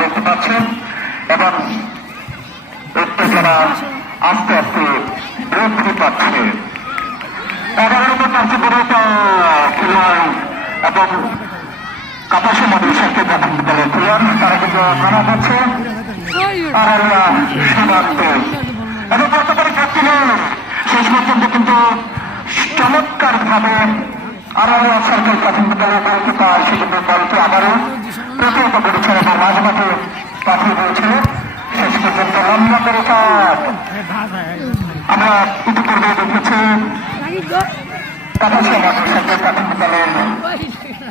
দেখতে পাচ্ছেন এবং উত্তেজনা আস্তে আস্তে বৃদ্ধি পাচ্ছে। 11 নম্বর কার্যকরিতা খেলোয়াড় এবং কাপাসী মডেল সরকারি প্রাথমিক বিদ্যালয়ের খেলোয়াড় তারা কিন্তু মারা যাচ্ছে আড়ালিয়া সীমান্ত এবং বর্তমানে ক্যাপ্টেনের শেষ পর্যন্ত কিন্তু চমৎকার ভাবে আড়ালিয়া সরকারি প্রাথমিক বিদ্যালয়ের গোলকিপার সেজন্য বলকে আবারও প্রতিহত করেছে এবং মাঝে মাঝে পাঠিয়ে দিয়েছিল। শেষ পর্যন্ত লম্বা করে আমরা ইতিপূর্বে দেখেছি কাপাসিয়া মডেল সরকারি প্রাথমিক বিদ্যালয়ের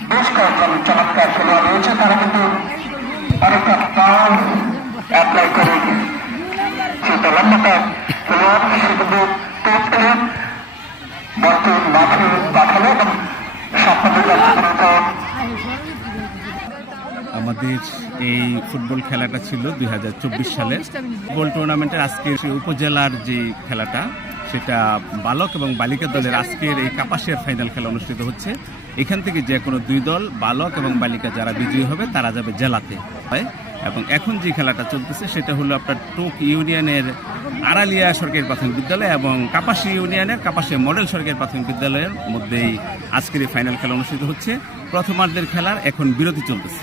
বেশ কয়েকজন চমৎকার খেলোয়াড় রয়েছে, তারা কিন্তু অনেকটা পাওয়ার অ্যাপ্লাই করে সেটা লম্বাটা খেলোয়াড় সে কিন্তু টেস্ট করে বলকে মাঠে পাঠালো এবং আমাদের এই ফুটবল খেলাটা ছিল 2024 সালে ফুটবল টুর্নামেন্টের আজকের উপজেলার যে খেলাটা সেটা বালক এবং বালিকা দলের আজকের এই কাপাসিয়ার ফাইনাল খেলা অনুষ্ঠিত হচ্ছে। এখান থেকে যে কোনো দুই দল বালক এবং বালিকা যারা বিজয়ী হবে তারা যাবে জেলাতে হয়। এবং এখন যে খেলাটা চলতেছে সেটা হলো আপনার টোক ইউনিয়নের আড়ালিয়া সরকারি প্রাথমিক বিদ্যালয় এবং কাপাসী ইউনিয়নের কাপাসিয়া মডেল সরকারি প্রাথমিক বিদ্যালয়ের মধ্যেই আজকের এই ফাইনাল খেলা অনুষ্ঠিত হচ্ছে। প্রথমার্ধের খেলার এখন বিরতি চলতেছে।